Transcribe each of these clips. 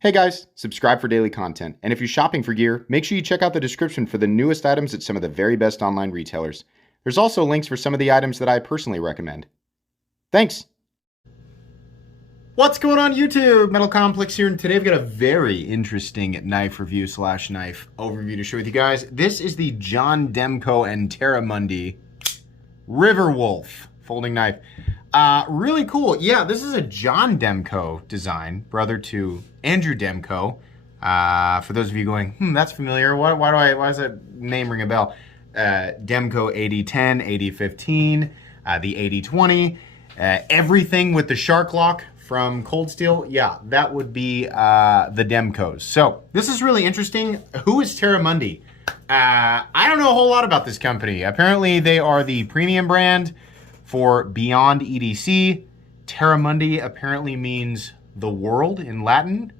Hey guys, subscribe for daily content. And if you're shopping for gear, make sure you check out the description for the newest items at some of the very best online retailers. There's also links for some of the items that I personally recommend. Thanks! What's going on YouTube? Metal Complex here, and today I've got a very interesting knife review / knife overview to share with you guys. This is the John Demko and Terra Mundi River Wolf folding knife. Really cool. Yeah, this is a John Demko design, brother to Andrew Demko. For those of you going, that's familiar. Why does that name ring a bell? Demko 8010, 8015, the 8020, everything with the shark lock from Cold Steel. Yeah, that would be the Demkos. So this is really interesting. Who is Terra Mundi? I don't know a whole lot about this company. Apparently they are the premium brand for Beyond EDC. Terra Mundi apparently means the world in Latin.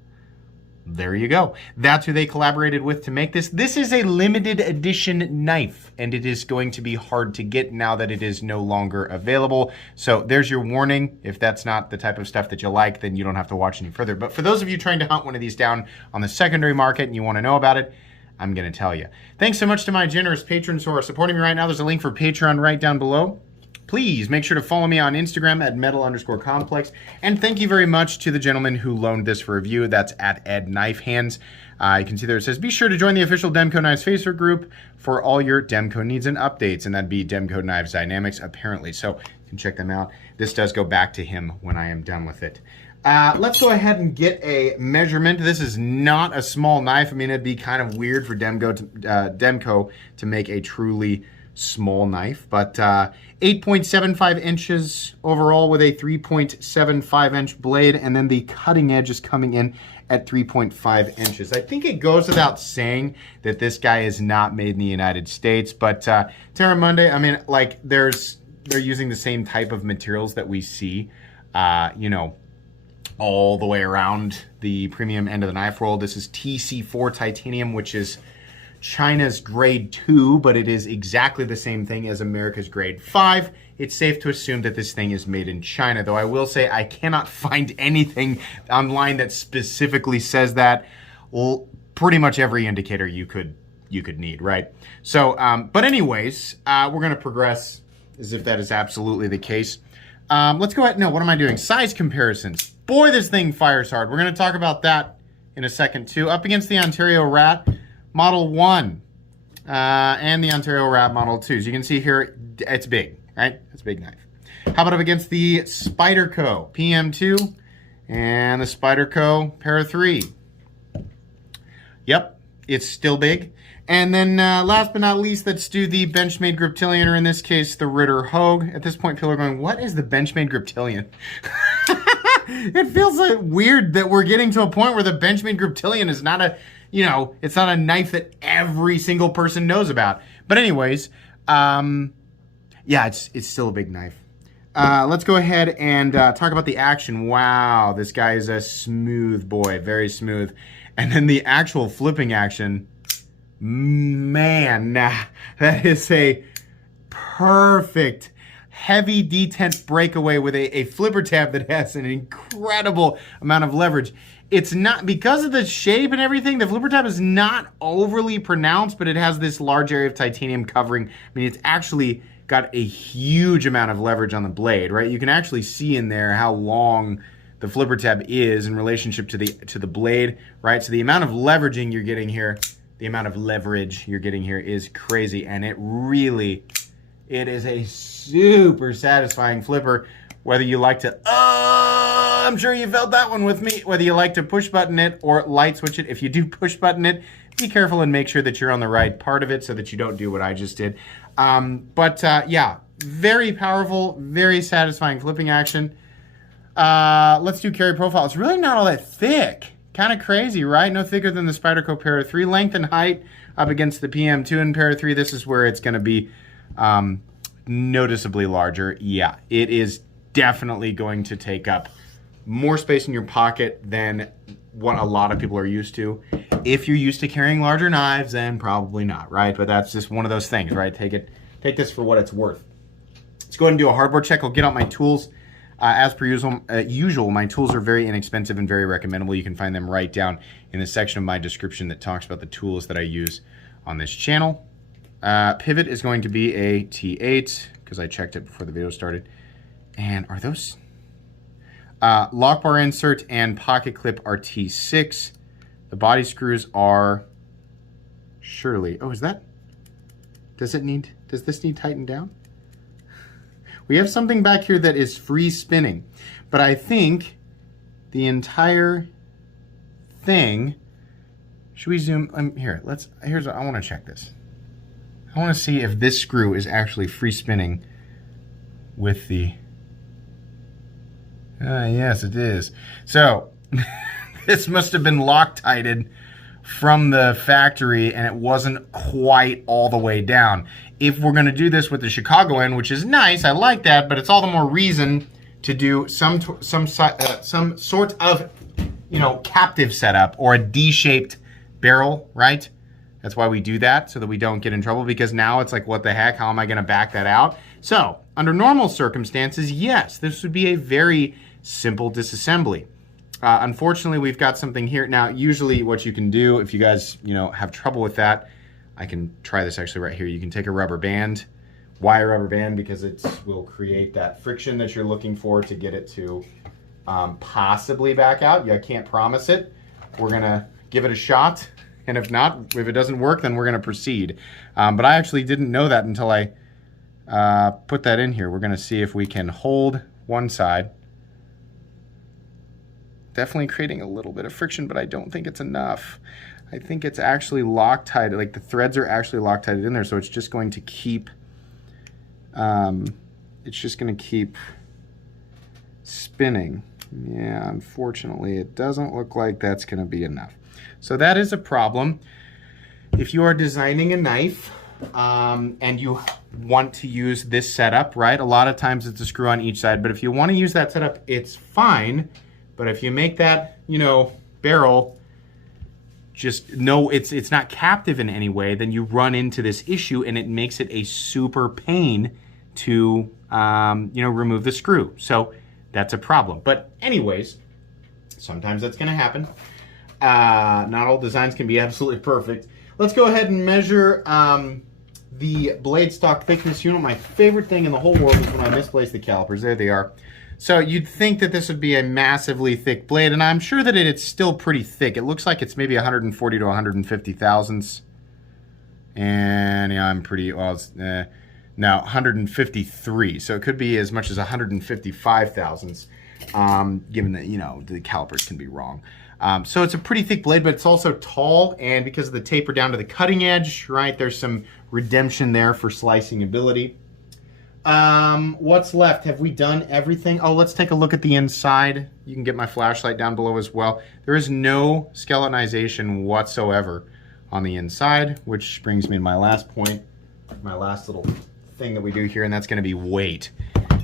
There you go. That's who they collaborated with to make this. This is a limited edition knife, and it is going to be hard to get now that it is no longer available. So there's your warning. If that's not the type of stuff that you like, then you don't have to watch any further. But for those of you trying to hunt one of these down on the secondary market and you want to know about it, I'm going to tell you. Thanks so much to my generous patrons who are supporting me right now. There's a link for Patreon right down below. Please make sure to follow me on Instagram at metal_complex. And thank you very much to the gentleman who loaned this for review. That's at Ed Knife Hands. You can see there it says, be sure to join the official Demko Knives Facebook group for all your Demko needs and updates. And that'd be Demko Knives Dynamics, apparently. So you can check them out. This does go back to him when I am done with it. Let's go ahead and get a measurement. This is not a small knife. I mean, it'd be kind of weird for Demko to make a truly small knife, but 8.75 inches overall with a 3.75 inch blade, and then the cutting edge is coming in at 3.5 inches. I think it goes without saying that this guy is not made in the United States, but Terra Mundi, I mean, like, they're using the same type of materials that we see, you know, all the way around the premium end of the knife roll. This is TC4 titanium, which is China's grade 2, but it is exactly the same thing as America's grade 5. It's safe to assume that this thing is made in China, though I will say I cannot find anything online that specifically says that. Well, pretty much every indicator you could need, right? So, but anyways, we're going to progress as if that is absolutely the case. Let's go ahead. No, what am I doing? Size comparisons. Boy, this thing fires hard. We're going to talk about that in a second, too. Up against the Ontario Rat Model 1 and the Ontario Rat Model 2. As you can see here, it's big, right? It's a big knife. How about up against the Spyderco PM2 and the Spyderco Para 3? Yep, it's still big. And then last but not least, let's do the Benchmade Griptilian, or in this case, the Ritter Hogue. At this point, people are going, what is the Benchmade Griptilian? It feels like weird that we're getting to a point where the Benchmade Griptilian is not a, you know, it's not a knife that every single person knows about. But anyways, yeah, it's still a big knife. Let's go ahead and talk about the action. Wow, this guy is a smooth boy, very smooth. And then the actual flipping action, man, that is a perfect heavy detent breakaway with a flipper tab that has an incredible amount of leverage. It's not, because of the shape and everything, the flipper tab is not overly pronounced, but it has this large area of titanium covering. I mean, it's actually got a huge amount of leverage on the blade, right? You can actually see in there how long the flipper tab is in relationship to the blade, right? So the amount of leveraging you're getting here, the amount of leverage you're getting here is crazy, and it is a super satisfying flipper, whether you like to, I'm sure you felt that one with me, whether you like to push button it or light switch it. If you do push button it, be careful and make sure that you're on the right part of it so that you don't do what I just did. Yeah, very powerful, very satisfying flipping action. Let's do carry profile. It's really not all that thick. Kind of crazy, right? No thicker than the Spyderco Para 3. Length and height up against the PM2 and Para 3. This is where it's going to be noticeably larger. Yeah, it is definitely going to take up more space in your pocket than what a lot of people are used to. If you're used to carrying larger knives, then probably not, right? But that's just one of those things, right? Take this for what it's worth. Let's go ahead and do a hardboard check. I'll get out my tools. As per usual, my tools are very inexpensive and very recommendable. You can find them right down in the section of my description that talks about the tools that I use on this channel. Pivot is going to be a T8 because I checked it before the video started. And are those? Lock bar insert and pocket clip are T6. The body screws are surely. Oh, is that? Does this need tightened down? We have something back here that is free spinning, but I think the entire thing, should we zoom, here, I want to check this. I want to see if this screw is actually free spinning with the, yes it is. So, this must have been Loctited from the factory and it wasn't quite all the way down. If we're going to do this with the Chicago end, which is nice, I like that, but it's all the more reason to do some sort of, captive setup or a D-shaped barrel, right? That's why we do that, so that we don't get in trouble, because now it's like, what the heck, how am I going to back that out? So, under normal circumstances, yes, this would be a very simple disassembly. Unfortunately, we've got something here. Now, usually what you can do, if you guys, have trouble with that, I can try this actually right here. You can take a rubber band, wire rubber band, because it will create that friction that you're looking for to get it to possibly back out. Yeah, I can't promise it. We're gonna give it a shot, and if it doesn't work, then we're gonna proceed. But I actually didn't know that until I put that in here. We're gonna see if we can hold one side. Definitely creating a little bit of friction, but I don't think it's enough. I think it's actually Loctited, like the threads are actually Loctited in there, so it's just going to keep, spinning. Yeah, unfortunately, it doesn't look like that's going to be enough. So that is a problem. If you are designing a knife and you want to use this setup, right? A lot of times it's a screw on each side, but if you want to use that setup, it's fine. But if you make that, barrel, just know it's not captive in any way, then you run into this issue and it makes it a super pain to, remove the screw. So that's a problem. But anyways, sometimes that's going to happen. Not all designs can be absolutely perfect. Let's go ahead and measure the blade stock thickness unit. My favorite thing in the whole world is when I misplace the calipers. There they are. So you'd think that this would be a massively thick blade, and I'm sure that it's still pretty thick. It looks like it's maybe 140 to 150 thousandths. And yeah, I'm pretty, well, it's, now 153. So it could be as much as 155 thousandths, given that, the calipers can be wrong. So it's a pretty thick blade, but it's also tall, and because of the taper down to the cutting edge, right, there's some redemption there for slicing ability. What's left? Have we done everything? Oh, let's take a look at the inside. You can get my flashlight down below as well. There is no skeletonization whatsoever on the inside, which brings me to my last point, my last little thing that we do here, and that's going to be weight.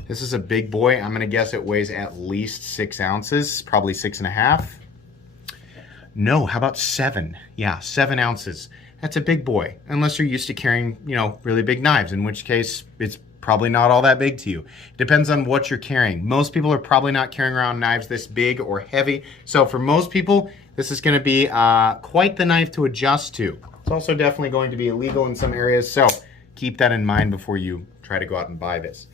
This is a big boy. I'm going to guess it weighs at least 6 ounces, probably 6.5. No, how about 7? Yeah, 7 ounces. That's a big boy, unless you're used to carrying, really big knives, in which case it's probably not all that big to you. Depends on what you're carrying. Most people are probably not carrying around knives this big or heavy. So for most people, this is going to be quite the knife to adjust to. It's also definitely going to be illegal in some areas. So keep that in mind before you try to go out and buy this.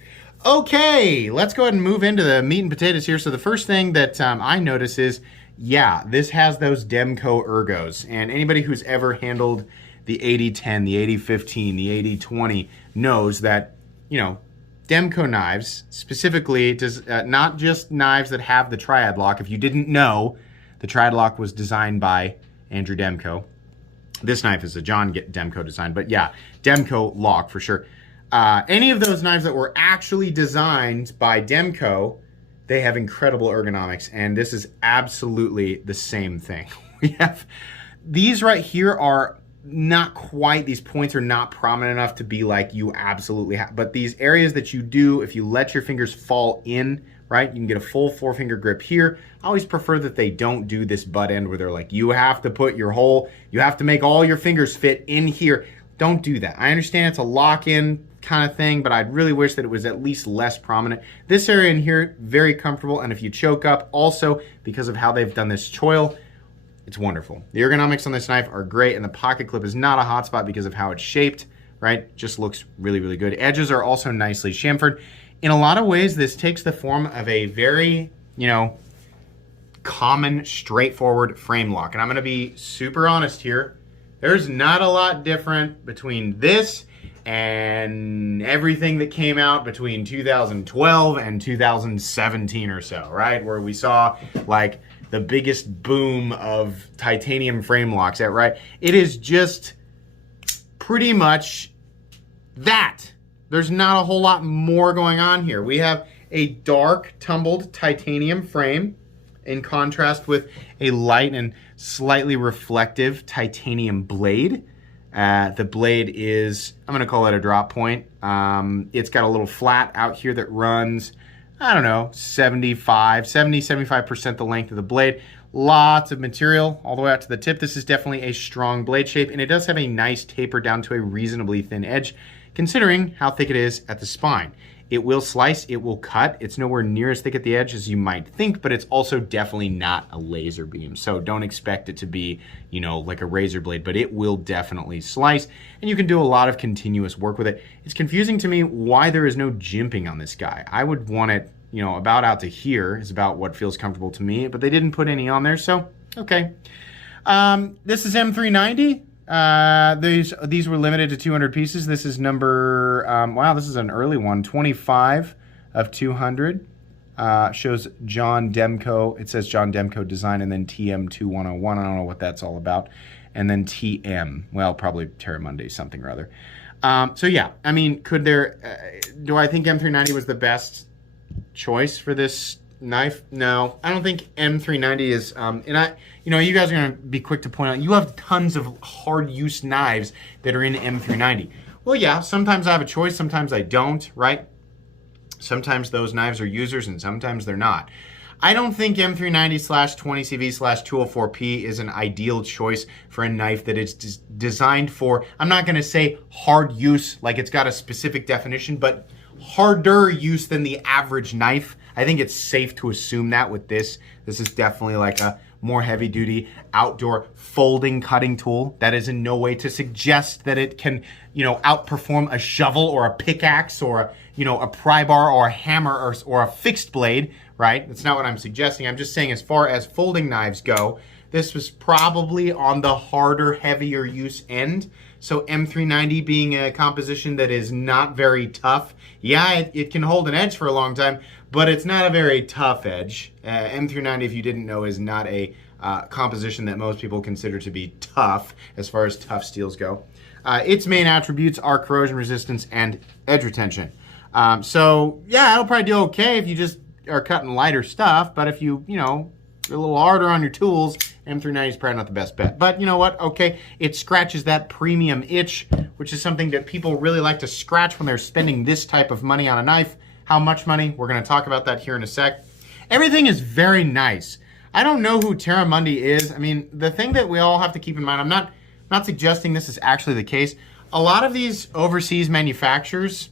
Okay, let's go ahead and move into the meat and potatoes here. So the first thing that I notice is, yeah, this has those Demko ergos. And anybody who's ever handled the 80-10, the 80-15, the 80-20 knows that Demko knives, specifically, does not just knives that have the triad lock. If you didn't know, the triad lock was designed by Andrew Demko. This knife is a John Demko design, but yeah, Demko lock for sure. Any of those knives that were actually designed by Demko, they have incredible ergonomics, and this is absolutely the same thing. We have these right here are not quite, these points are not prominent enough to be like you absolutely have, but these areas that you do, if you let your fingers fall in, right, you can get a full 4-finger grip here. I always prefer that they don't do this butt end where they're like, you have to put your whole, you have to make all your fingers fit in here. don't do that. I understand it's a lock-in kind of thing, but I'd really wish that it was at least less prominent. This area in here, very comfortable, and if you choke up, also because of how they've done this choil, it's wonderful. The ergonomics on this knife are great, and the pocket clip is not a hot spot because of how it's shaped, right? Just looks really, really good. Edges are also nicely chamfered. In a lot of ways, this takes the form of a very, common, straightforward frame lock. And I'm gonna be super honest here. There's not a lot different between this and everything that came out between 2012 and 2017 or so, right? Where we saw like the biggest boom of titanium frame locks, right? It is just pretty much that. There's not a whole lot more going on here. We have a dark tumbled titanium frame in contrast with a light and slightly reflective titanium blade. The blade is, I'm gonna call it a drop point. It's got a little flat out here that runs, I don't know, 75% the length of the blade. Lots of material all the way out to the tip. This is definitely a strong blade shape, and it does have a nice taper down to a reasonably thin edge, considering how thick it is at the spine. It will slice, it will cut. It's nowhere near as thick at the edge as you might think, but it's also definitely not a laser beam. So don't expect it to be, like a razor blade, but it will definitely slice, and you can do a lot of continuous work with it. It's confusing to me why there is no jimping on this guy. I would want it, about out to here is about what feels comfortable to me, but they didn't put any on there, so okay. This is M390. These were limited to 200 pieces. This is number, wow, this is an early one, 25 of 200. Shows John Demko. It says John Demko design and then TM2101. I don't know what that's all about. And then TM, well, probably Terra Mundi, something or other. So yeah, I mean, do I think M390 was the best choice for this knife? No, I don't think M390 is, you guys are gonna be quick to point out, you have tons of hard use knives that are in M390. Well, yeah, sometimes I have a choice, sometimes I don't, right? Sometimes those knives are users and sometimes they're not. I don't think M390/20CV/204P is an ideal choice for a knife that is designed for, I'm not gonna say hard use, like it's got a specific definition, but harder use than the average knife. I think it's safe to assume that with this. This is definitely like a more heavy duty outdoor folding cutting tool. That is in no way to suggest that it can, outperform a shovel or a pickaxe or, a pry bar or a hammer or a fixed blade, right? That's not what I'm suggesting. I'm just saying as far as folding knives go, this was probably on the harder, heavier use end. So M390 being a composition that is not very tough, yeah, it can hold an edge for a long time, but it's not a very tough edge. M390, if you didn't know, is not a composition that most people consider to be tough as far as tough steels go. Its main attributes are corrosion resistance and edge retention. So yeah, it'll probably do okay if you just are cutting lighter stuff, but if you, a little harder on your tools, M390 is probably not the best bet. But you know what? Okay, it scratches that premium itch, which is something that people really like to scratch when they're spending this type of money on a knife. How much money? We're going to talk about that here in a sec. Everything is very nice. I don't know who Terra Mundi is. I mean, the thing that we all have to keep in mind, I'm not suggesting this is actually the case. A lot of these overseas manufacturers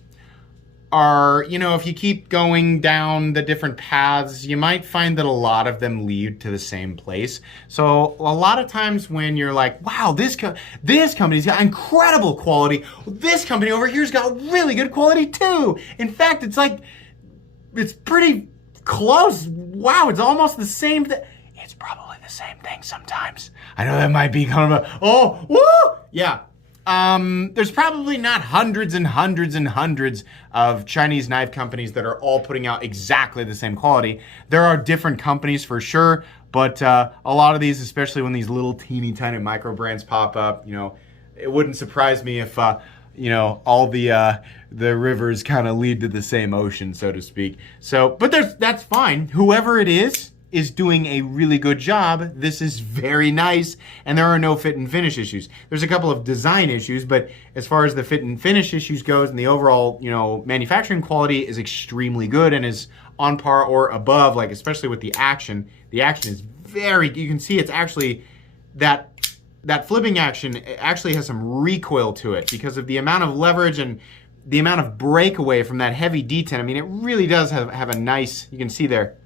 are, if you keep going down the different paths, you might find that a lot of them lead to the same place. So a lot of times when you're like, wow, this company's got incredible quality, this company over here's got really good quality too. In fact, it's pretty close. Wow, it's almost the same thing. It's probably the same thing sometimes. I know that might be kind of yeah. There's probably not hundreds and hundreds and hundreds of Chinese knife companies that are all putting out exactly the same quality. There are different companies for sure, but a lot of these, especially when these little teeny tiny micro brands pop up, it wouldn't surprise me if all the rivers kind of lead to the same ocean, so to speak. So, but that's fine. Whoever it is doing a really good job. This is very nice, and there are no fit and finish issues. There's a couple of design issues, but as far as the fit and finish issues goes, and the overall, manufacturing quality is extremely good and is on par or above, like especially with the action. The action is you can see it's actually that that flipping action actually has some recoil to it because of the amount of leverage and the amount of breakaway from that heavy detent. I mean, it really does have a nice, you can see there,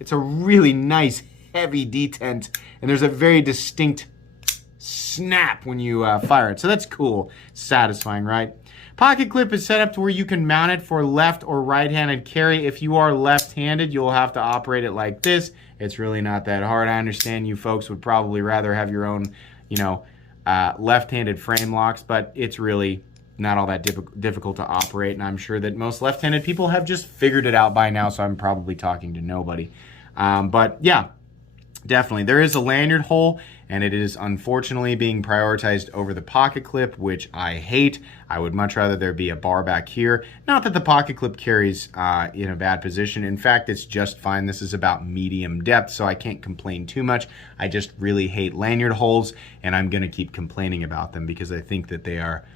it's a really nice heavy detent, and there's a very distinct snap when you fire it. So that's cool, satisfying, right? Pocket clip is set up to where you can mount it for left or right-handed carry. If you are left-handed, you'll have to operate it like this. It's really not that hard. I understand you folks would probably rather have your own, you know, left-handed frame locks, but it's really not all that difficult to operate, and I'm sure that most left-handed people have just figured it out by now, so I'm probably talking to nobody. But yeah, definitely. There is a lanyard hole, and it is unfortunately being prioritized over the pocket clip, which I hate. I would much rather there be a bar back here. Not that the pocket clip carries in a bad position. In fact, it's just fine. This is about medium depth, so I can't complain too much. I just really hate lanyard holes, and I'm going to keep complaining about them because I think that they are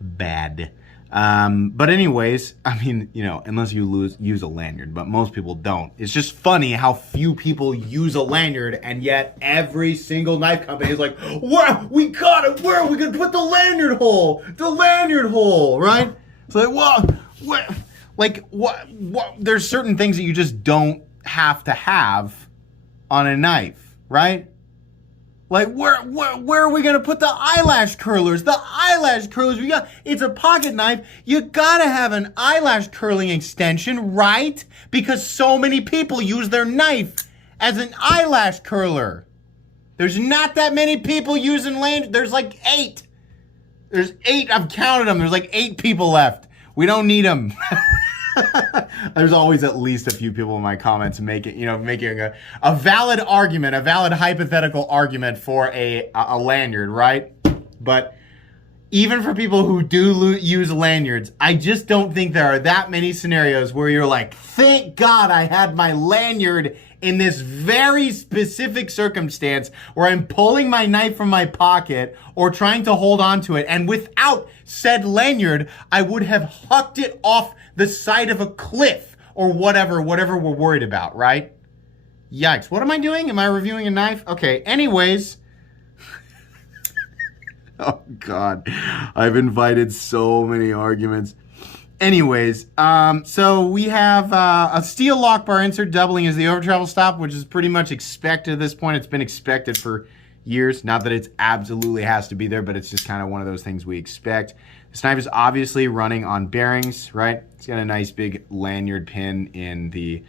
bad. But anyways, I mean, you know, unless you use a lanyard, but most people don't. It's just funny how few people use a lanyard, and yet every single knife company is like, "Wow, we got it. Where are we gonna put the lanyard hole? The lanyard hole, right?" It's like, what? There's certain things that you just don't have to have on a knife, right? Like, where are we going to put the eyelash curlers? The eyelash curlers, it's a pocket knife. You got to have an eyelash curling extension, right? Because so many people use their knife as an eyelash curler. There's not that many people using lanyard. There's like 8. There's 8. I've counted them. There's like 8 people left. We don't need them. There's always at least a few people in my comments making a valid argument, a valid hypothetical argument for a lanyard, right? But even for people who do use lanyards, I just don't think there are that many scenarios where you're like, thank God I had my lanyard in this very specific circumstance where I'm pulling my knife from my pocket or trying to hold on to it, and without said lanyard, I would have hucked it off the side of a cliff or whatever we're worried about, right? Yikes. What am I doing? Am I reviewing a knife? Okay, anyways. Oh, God. I've invited so many arguments. Anyways, so we have a steel lock bar insert doubling as the over travel stop, which is pretty much expected at this point. It's been expected for years. Not that it absolutely has to be there, but it's just kind of one of those things we expect. This knife is obviously running on bearings, right? It's got a nice big lanyard pin in the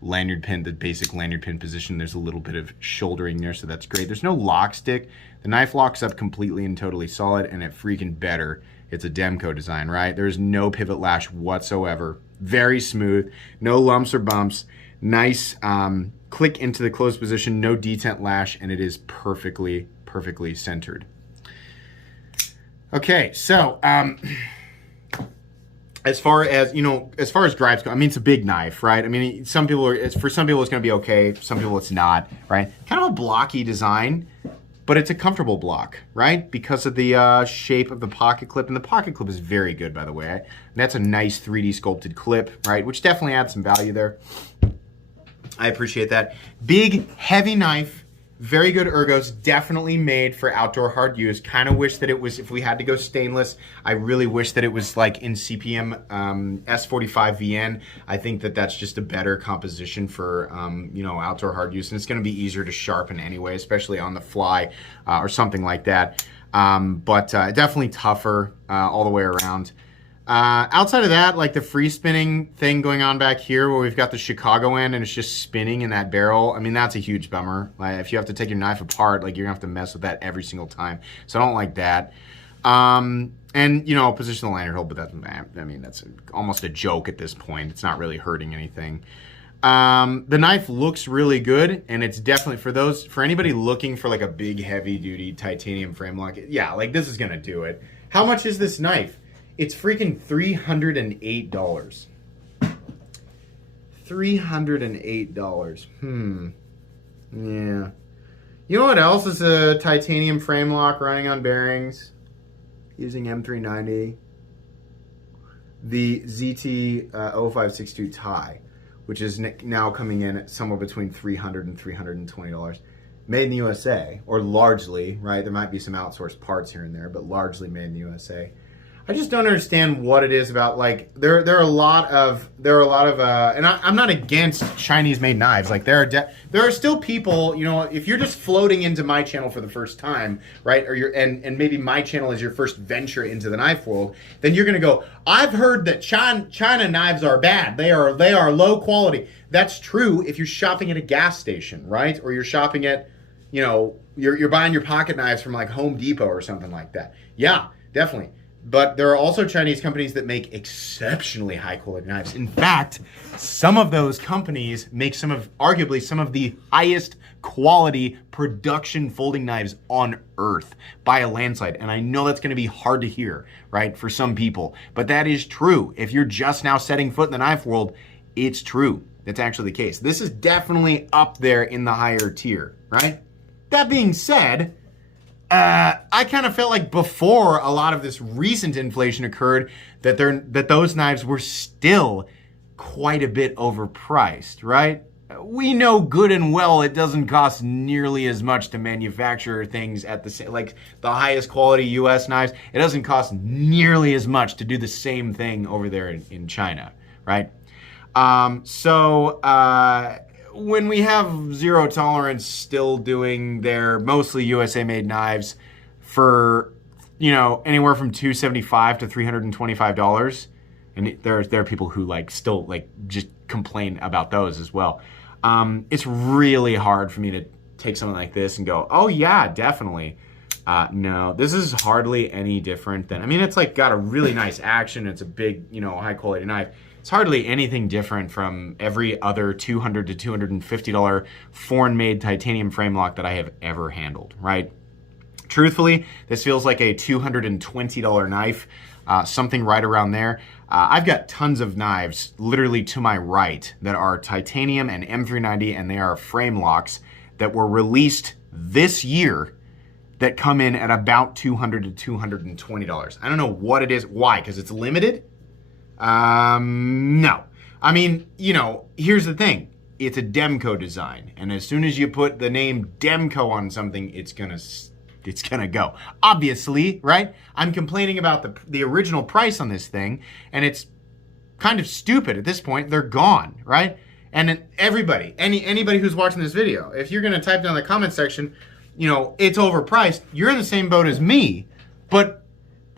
lanyard pin, the basic lanyard pin position. There's a little bit of shouldering there, so that's great. There's no lock stick. The knife locks up completely and totally solid, and it freaking better. It's a Demko design, right? There's no pivot lash whatsoever. Very smooth, no lumps or bumps. Nice click into the closed position, no detent lash, and it is perfectly centered. Okay, so as far as gripes go, I mean, it's a big knife, right? I mean, for some people it's going to be okay. Some people it's not, right? Kind of a blocky design, but it's a comfortable block, right? Because of the shape of the pocket clip, and the pocket clip is very good, by the way. And that's a nice 3D sculpted clip, right? Which definitely adds some value there. I appreciate that. Big, heavy knife. Very good ergos, definitely made for outdoor hard use. Kind of wish that it was, if we had to go stainless, I really wish that it was like in CPM S45 VN. I think that that's just a better composition for, outdoor hard use. And it's going to be easier to sharpen anyway, especially on the fly or something like that. But definitely tougher all the way around. Outside of that, like the free spinning thing going on back here where we've got the Chicago end and it's just spinning in that barrel, I mean, that's a huge bummer. Like, if you have to take your knife apart, like, you're gonna have to mess with that every single time. So I don't like that. And, position the lanyard hole, but that's almost a joke at this point. It's not really hurting anything. The knife looks really good, and it's definitely, for anybody looking for like a big heavy duty titanium frame lock, yeah, like this is gonna do it. How much is this knife? It's freaking $308. $308. Yeah. You know what else is a titanium frame lock running on bearings using M390? The ZT 0562 tie, which is now coming in at somewhere between $300 and $320. made in the USA, or largely, right? There might be some outsourced parts here and there, but largely made in the USA. I just don't understand what it is about. Like there are a lot of and I'm not against Chinese-made knives. Like there are still people, you know, if you're just floating into my channel for the first time, right? Or and maybe my channel is your first venture into the knife world, then you're gonna go, I've heard that China knives are bad. They are low quality. That's true if you're shopping at a gas station, right? Or you're shopping at, you know, you're buying your pocket knives from like Home Depot or something like that. Yeah, definitely. But there are also Chinese companies that make exceptionally high quality knives. In fact, some of those companies make arguably some of the highest quality production folding knives on earth by a landslide. And I know that's going to be hard to hear, right, for some people. But that is true. If you're just now setting foot in the knife world, it's true. That's actually the case. This is definitely up there in the higher tier, right? That being said, I kind of felt like before a lot of this recent inflation occurred that those knives were still quite a bit overpriced, right? We know good and well it doesn't cost nearly as much to manufacture things at the same, like the highest quality US knives. It doesn't cost nearly as much to do the same thing over there in China, right? When we have Zero Tolerance still doing their mostly USA made knives for, you know, anywhere from $275 to $325, and there are people who like still like just complain about those as well. It's really hard for me to take something like this and go, oh yeah, definitely. No, this is hardly any different than, I mean, it's like got a really nice action. It's a big, you know, high quality knife. It's hardly anything different from every other $200 to $250 foreign-made titanium frame lock that I have ever handled, right? Truthfully, this feels like a $220 knife, something right around there. I've got tons of knives literally to my right that are titanium and M390, and they are frame locks that were released this year that come in at about $200 to $220. I don't know what it is. Why? Because it's limited? No. I mean, you know, here's the thing. It's a Demko design. And as soon as you put the name Demko on something, it's gonna go. Obviously, right? I'm complaining about the original price on this thing, and it's kind of stupid at this point. They're gone, right? And then everybody, anybody who's watching this video, if you're gonna type down in the comment section, you know, it's overpriced, you're in the same boat as me, but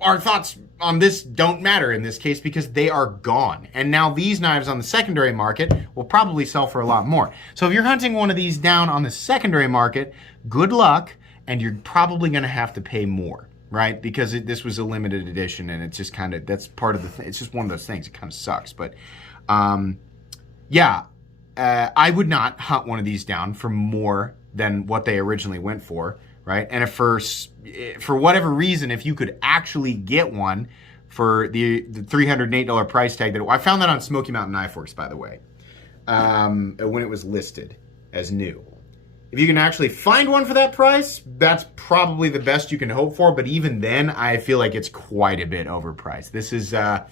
our thoughts on this don't matter in this case because they are gone. And now these knives on the secondary market will probably sell for a lot more. So if you're hunting one of these down on the secondary market, good luck, and you're probably gonna have to pay more, right? Because this was a limited edition, and it's just kind of, that's part of the thing. It's just one of those things. It kind of sucks, but yeah, I would not hunt one of these down for more than what they originally went for, right? And if for whatever reason, if you could actually get one for the $308 price tag, that I found that on Smoky Mountain Knife Works, by the way, when it was listed as new. If you can actually find one for that price, that's probably the best you can hope for. But even then, I feel like it's quite a bit overpriced. This is, yeah,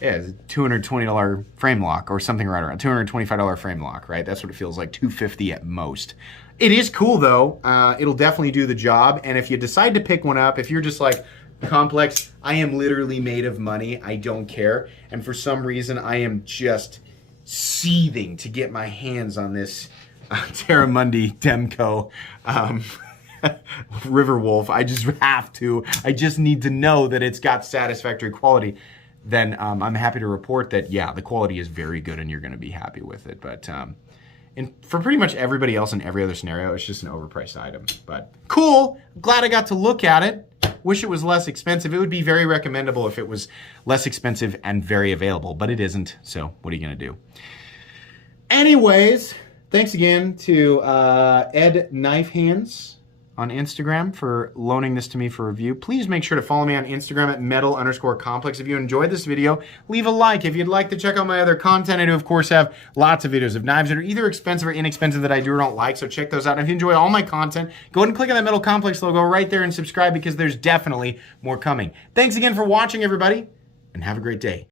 it's a $220 frame lock or something right around $225 frame lock, right? That's what it feels like, $250 at most. It is cool though. It'll definitely do the job. And if you decide to pick one up, if you're just like, Complex, I am literally made of money, I don't care. And for some reason, I am just seething to get my hands on this Terra Mundi Demko River Wolf. I just have to. I just need to know that it's got satisfactory quality. Then I'm happy to report that, yeah, the quality is very good and you're going to be happy with it. But and for pretty much everybody else in every other scenario, it's just an overpriced item. But cool. Glad I got to look at it. Wish it was less expensive. It would be very recommendable if it was less expensive and very available, but it isn't. So what are you going to do? Anyways, thanks again to Ed Knife Hands on Instagram for loaning this to me for review. Please make sure to follow me on Instagram at metal_complex. If you enjoyed this video, leave a like. If you'd like to check out my other content, I do, of course, have lots of videos of knives that are either expensive or inexpensive that I do or don't like, so check those out. And if you enjoy all my content, go ahead and click on that Metal Complex logo right there and subscribe because there's definitely more coming. Thanks again for watching, everybody, and have a great day.